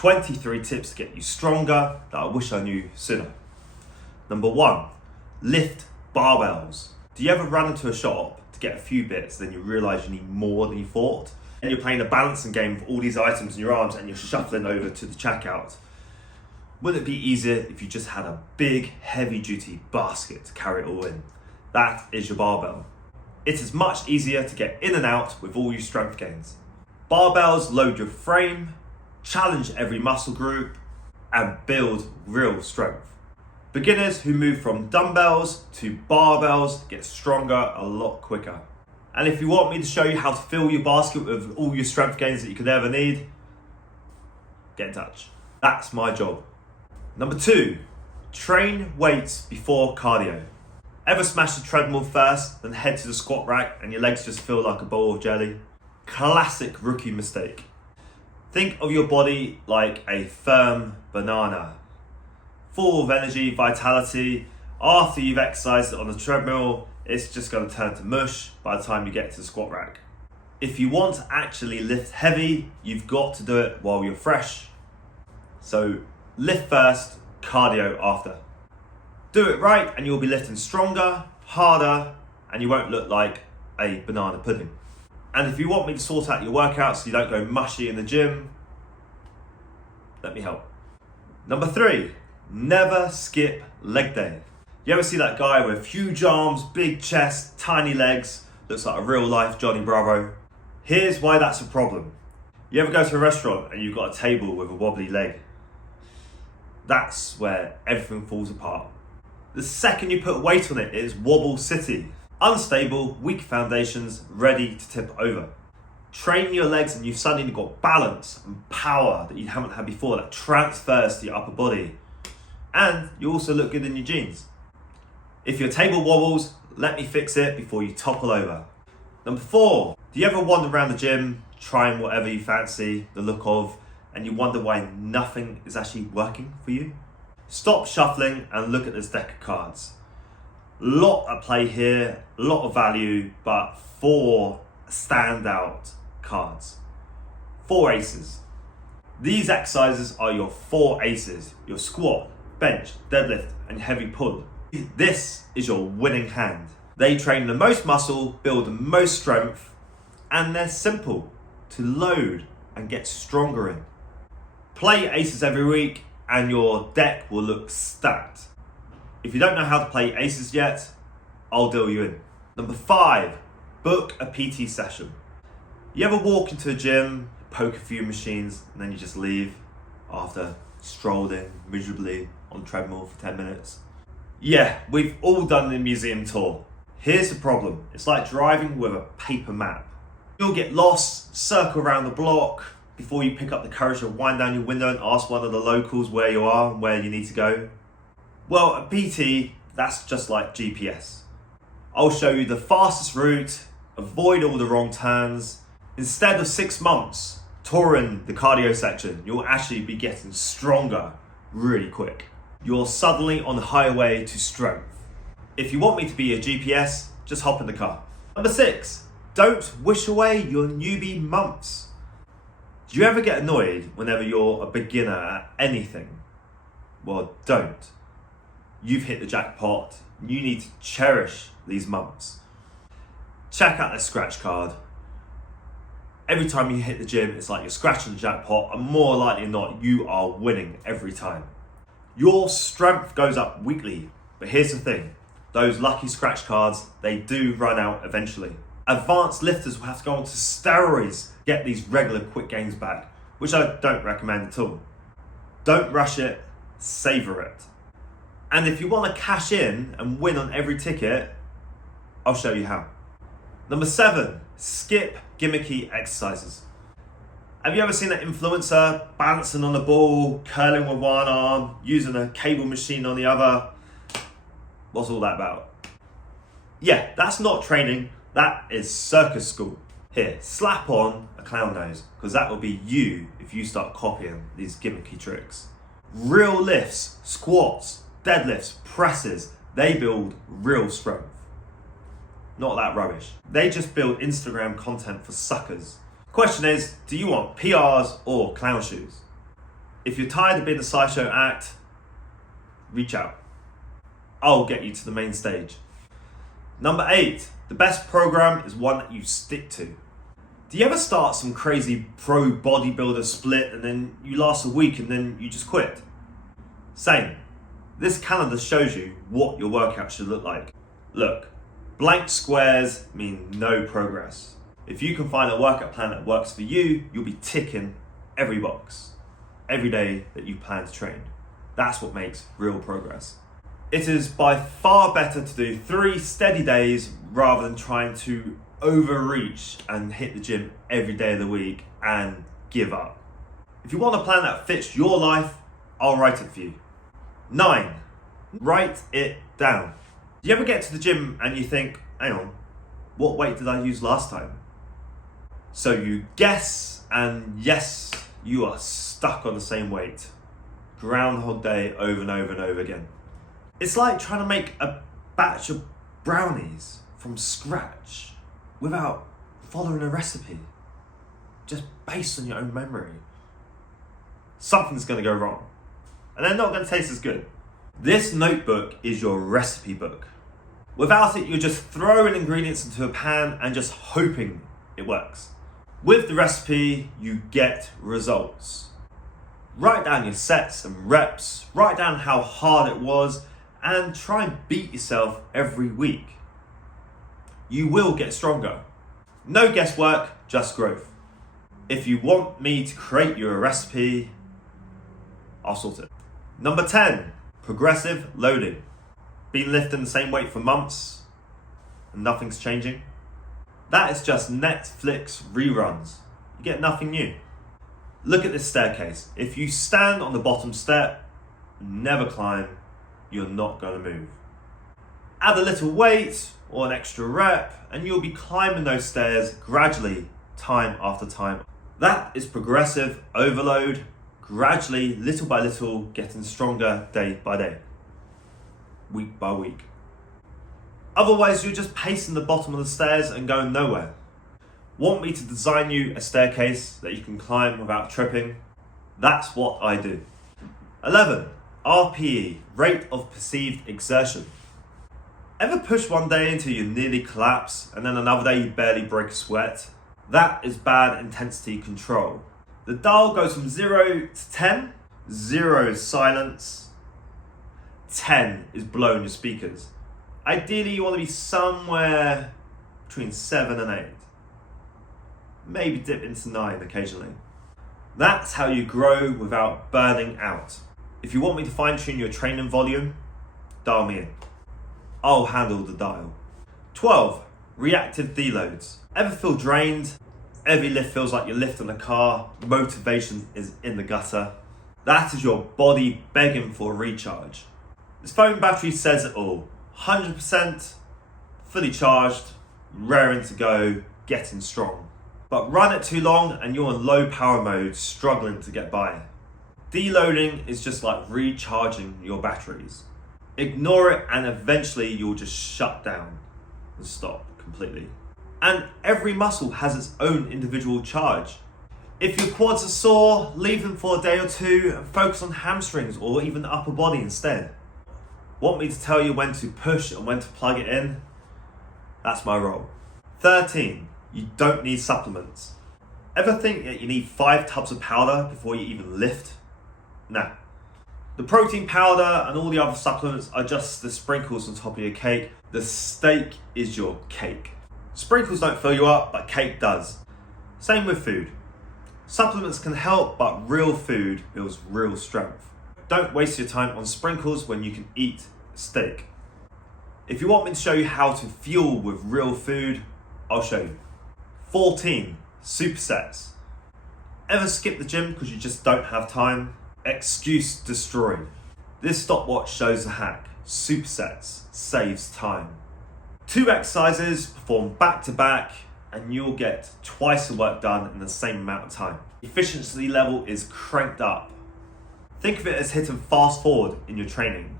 23 tips to get you stronger that I wish I knew sooner. Number 1, lift barbells. Do you ever run into a shop to get a few bits, then you realise you need more than you thought? And you're playing a balancing game with all these items in your arms and you're shuffling over to the checkout. Wouldn't it be easier if you just had a big, heavy-duty basket to carry it all in? That is your barbell. It is much easier to get in and out with all your strength gains. Barbells load your frame, challenge every muscle group, and build real strength. Beginners who move from dumbbells to barbells get stronger a lot quicker. And if you want me to show you how to fill your basket with all your strength gains that you could ever need, get in touch. That's my job. Number 2, train weights before cardio. Ever smash the treadmill first, then head to the squat rack and your legs just feel like a bowl of jelly? Classic rookie mistake. Think of your body like a firm banana. Full of energy, vitality. After you've exercised it on the treadmill, it's just going to turn to mush by the time you get to the squat rack. If you want to actually lift heavy, you've got to do it while you're fresh. So lift first, cardio after. Do it right and you'll be lifting stronger, harder, and you won't look like a banana pudding. And if you want me to sort out your workouts so you don't go mushy in the gym, let me help. Number 3, never skip leg day. You ever see that guy with huge arms, big chest, tiny legs, looks like a real life Johnny Bravo? Here's why that's a problem. You ever go to a restaurant and you've got a table with a wobbly leg? That's where everything falls apart. The second you put weight on it, it is wobble city. Unstable, weak foundations, ready to tip over. Train your legs and you've suddenly got balance and power that you haven't had before that transfers to your upper body. And you also look good in your jeans. If your table wobbles, let me fix it before you topple over. Number 4, do you ever wander around the gym, trying whatever you fancy the look of, and you wonder why nothing is actually working for you? Stop shuffling and look at this deck of cards. Lot at play here, a lot of value, but 4 standout cards. 4 aces. These exercises are your 4 aces, your squat, bench, deadlift, and heavy pull. This is your winning hand. They train the most muscle, build the most strength, and they're simple to load and get stronger in. Play aces every week and your deck will look stacked. If you don't know how to play aces yet, I'll deal you in. Number 5, book a PT session. You ever walk into a gym, poke a few machines, and then you just leave after strolling miserably on treadmill for 10 minutes? Yeah, we've all done the museum tour. Here's the problem. It's like driving with a paper map. You'll get lost, circle around the block, before you pick up the courage to wind down your window and ask one of the locals where you are and where you need to go. Well, at PT, that's just like GPS. I'll show you the fastest route, avoid all the wrong turns. Instead of 6 months touring the cardio section, you'll actually be getting stronger really quick. You're suddenly on the highway to strength. If you want me to be your GPS, just hop in the car. Number 6, don't wish away your newbie months. Do you ever get annoyed whenever you're a beginner at anything? Well, don't. You've hit the jackpot. You need to cherish these months. Check out this scratch card. Every time you hit the gym, it's like you're scratching the jackpot, and more likely than not, you are winning every time. Your strength goes up weekly, but here's the thing. Those lucky scratch cards, they do run out eventually. Advanced lifters will have to go onto steroids to get these regular quick gains back, which I don't recommend at all. Don't rush it, savor it. And if you want to cash in and win on every ticket, I'll show you how. Number 7, skip gimmicky exercises. Have you ever seen an influencer balancing on the ball, curling with one arm, using a cable machine on the other? What's all that about? Yeah, that's not training. That is circus school. Here, slap on a clown nose, because that will be you if you start copying these gimmicky tricks. Real lifts, squats, deadlifts, presses, they build real strength. Not that rubbish. They just build Instagram content for suckers. Question is, do you want PRs or clown shoes? If you're tired of being a sideshow act, reach out. I'll get you to the main stage. Number 8, the best program is one that you stick to. Do you ever start some crazy pro bodybuilder split and then you last a week and then you just quit? Same. This calendar shows you what your workout should look like. Look, blank squares mean no progress. If you can find a workout plan that works for you, you'll be ticking every box every day that you plan to train. That's what makes real progress. It is by far better to do 3 steady days rather than trying to overreach and hit the gym every day of the week and give up. If you want a plan that fits your life, I'll write it for you. 9, write it down. Do you ever get to the gym and you think, hang on, what weight did I use last time? So you guess, and yes, you are stuck on the same weight. Groundhog Day over and over and over again. It's like trying to make a batch of brownies from scratch without following a recipe, just based on your own memory. Something's going to go wrong, and they're not going to taste as good. This notebook is your recipe book. Without it, you're just throwing ingredients into a pan and just hoping it works. With the recipe, you get results. Write down your sets and reps, write down how hard it was, and try and beat yourself every week. You will get stronger. No guesswork, just growth. If you want me to create you a recipe, I'll sort it. Number 10, progressive loading. Been lifting the same weight for months and nothing's changing? That is just Netflix reruns. You get nothing new. Look at this staircase. If you stand on the bottom step, never climb, you're not going to move. Add a little weight or an extra rep and you'll be climbing those stairs gradually, time after time. That is progressive overload, gradually, little by little, getting stronger day by day, week by week. Otherwise, you're just pacing the bottom of the stairs and going nowhere. Want me to design you a staircase that you can climb without tripping? That's what I do. 11, RPE, rate of perceived exertion. Ever push one day until you nearly collapse and then another day you barely break a sweat? That is bad intensity control. The dial goes from 0 to 10. 0 is silence. 10 is blowing your speakers. Ideally, you want to be somewhere between 7 and 8. Maybe dip into 9 occasionally. That's how you grow without burning out. If you want me to fine tune your training volume, dial me in. I'll handle the dial. 12, reactive deloads. Ever feel drained? Every lift feels like you're lifting a car. Motivation is in the gutter. That is your body begging for a recharge. This phone battery says it all. 100%, fully charged, raring to go, getting strong. But run it too long and you're in low power mode, struggling to get by. Deloading is just like recharging your batteries. Ignore it and eventually you'll just shut down and stop completely. And every muscle has its own individual charge. If your quads are sore, leave them for a day or two and focus on hamstrings or even the upper body instead. Want me to tell you when to push and when to plug it in? That's my role. 13, you don't need supplements. Ever think that you need 5 tubs of powder before you even lift? Nah. The protein powder and all the other supplements are just the sprinkles on top of your cake. The steak is your cake. Sprinkles don't fill you up, but cake does. Same with food. Supplements can help, but real food builds real strength. Don't waste your time on sprinkles when you can eat steak. If you want me to show you how to fuel with real food, I'll show you. 14, supersets. Ever skip the gym because you just don't have time? Excuse destroyed. This stopwatch shows the hack. Supersets saves time. 2 exercises performed back to back and you'll get twice the work done in the same amount of time. Efficiency level is cranked up. Think of it as hitting fast forward in your training.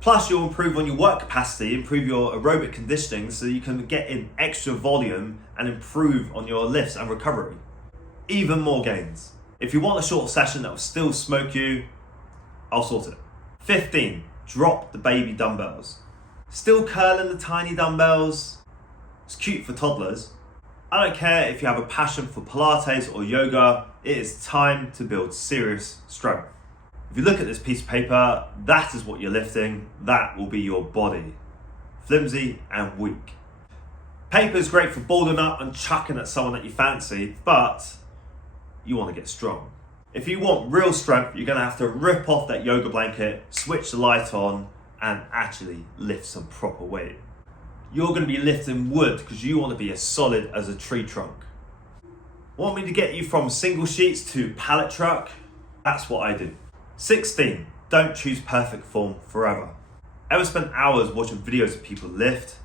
Plus you'll improve on your work capacity, improve your aerobic conditioning so you can get in extra volume and improve on your lifts and recovery. Even more gains. If you want a short session that will still smoke you, I'll sort it. 15, drop the baby dumbbells. Still curling the tiny dumbbells? It's cute for toddlers. I don't care if you have a passion for Pilates or yoga, it is time to build serious strength. If you look at this piece of paper, that is what you're lifting, that will be your body. Flimsy and weak. Paper is great for balling up and chucking at someone that you fancy, but you want to get strong. If you want real strength, you're going to have to rip off that yoga blanket, switch the light on, and actually lift some proper weight. You're going to be lifting wood because you want to be as solid as a tree trunk. Want me to get you from single sheets to pallet truck? That's what I do. 16, don't choose perfect form forever. Ever spent hours watching videos of people lift?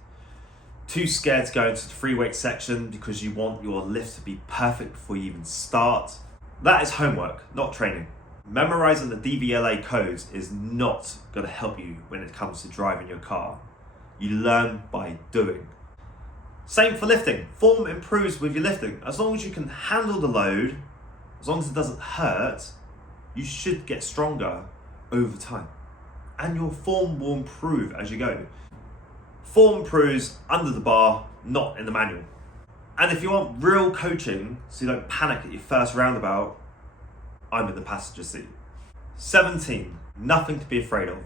Too scared to go into the free weight section because you want your lift to be perfect before you even start? That is homework, not training. Memorizing the DVLA codes is not going to help you when it comes to driving your car. You learn by doing. Same for lifting. Form improves with your lifting. As long as you can handle the load, as long as it doesn't hurt, you should get stronger over time. And your form will improve as you go. Form improves under the bar, not in the manual. And if you want real coaching, so you don't panic at your first roundabout, I'm in the passenger seat. 17, nothing to be afraid of.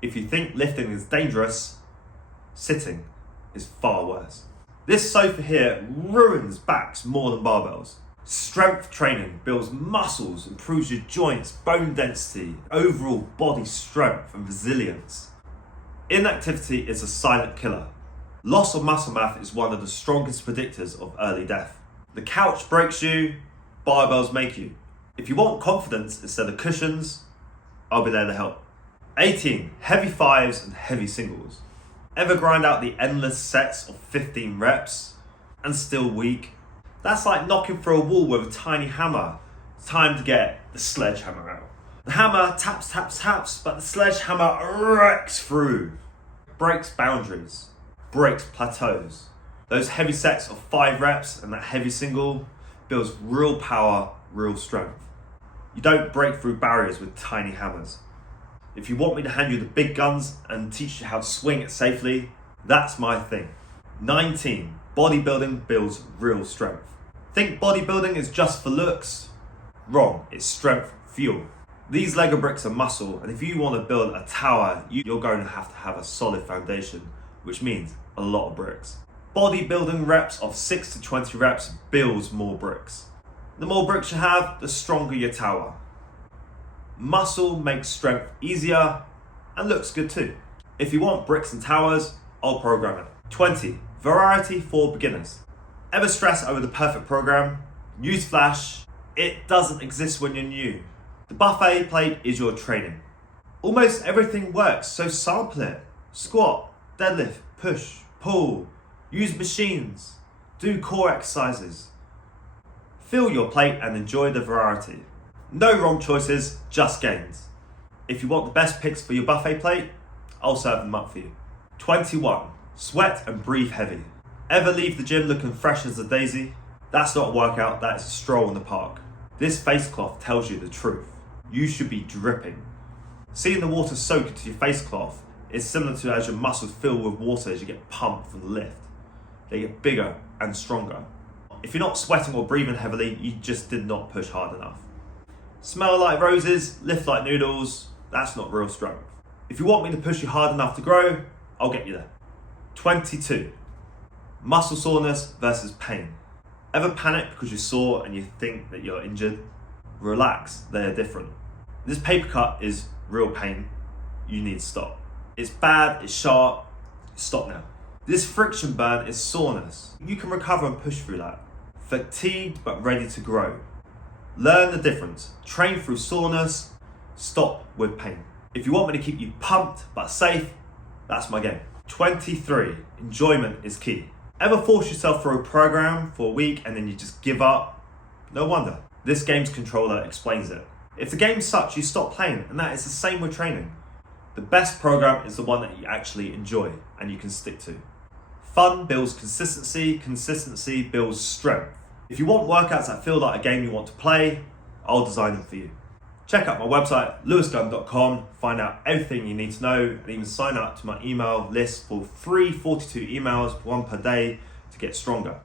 If you think lifting is dangerous, sitting is far worse. This sofa here ruins backs more than barbells. Strength training builds muscles, improves your joints, bone density, overall body strength and resilience. Inactivity is a silent killer. Loss of muscle mass is one of the strongest predictors of early death. The couch breaks you, barbells make you. If you want confidence instead of cushions, I'll be there to help. 18, heavy fives and heavy singles. Ever grind out the endless sets of 15 reps and still weak? That's like knocking through a wall with a tiny hammer. It's time to get the sledgehammer out. The hammer taps, taps, taps, but the sledgehammer wrecks through. Breaks boundaries, breaks plateaus. Those heavy sets of 5 reps and that heavy single builds real power, real strength. You don't break through barriers with tiny hammers. If you want me to hand you the big guns and teach you how to swing it safely, that's my thing. 19, bodybuilding builds real strength. Think bodybuilding is just for looks? Wrong, it's strength fuel. These Lego bricks are muscle, and if you want to build a tower, you're going to have a solid foundation, which means a lot of bricks. Bodybuilding reps of 6 to 20 reps builds more bricks. The more bricks you have, the stronger your tower. Muscle makes strength easier and looks good too. If you want bricks and towers, I'll program it. 20, variety for beginners. Ever stress over the perfect program? Newsflash, it doesn't exist when you're new. The buffet plate is your training. Almost everything works, so sample it. Squat, deadlift, push, pull, use machines, do core exercises. Fill your plate and enjoy the variety. No wrong choices, just gains. If you want the best picks for your buffet plate, I'll serve them up for you. 21, sweat and breathe heavy. Ever leave the gym looking fresh as a daisy? That's not a workout, that is a stroll in the park. This face cloth tells you the truth. You should be dripping. Seeing the water soak into your face cloth is similar to as your muscles fill with water as you get pumped from the lift. They get bigger and stronger. If you're not sweating or breathing heavily, you just did not push hard enough. Smell like roses, lift like noodles, that's not real strength. If you want me to push you hard enough to grow, I'll get you there. 22, muscle soreness versus pain. Ever panic because you're sore and you think that you're injured? Relax, they are different. This paper cut is real pain, you need to stop. It's bad, it's sharp, stop now. This friction burn is soreness. You can recover and push through that. Fatigued but ready to grow. Learn the difference. Train through soreness, stop with pain. If you want me to keep you pumped but safe, that's my game. 23, enjoyment is key. Ever force yourself through a program for a week and then you just give up? No wonder. This game's controller explains it. If the game sucks, you stop playing, and that is the same with training. The best program is the one that you actually enjoy and you can stick to. Fun builds consistency, consistency builds strength. If you want workouts that feel like a game you want to play, I'll design them for you. Check out my website, lewisgunn.com, find out everything you need to know, and even sign up to my email list for free 42 emails, one per day, to get stronger.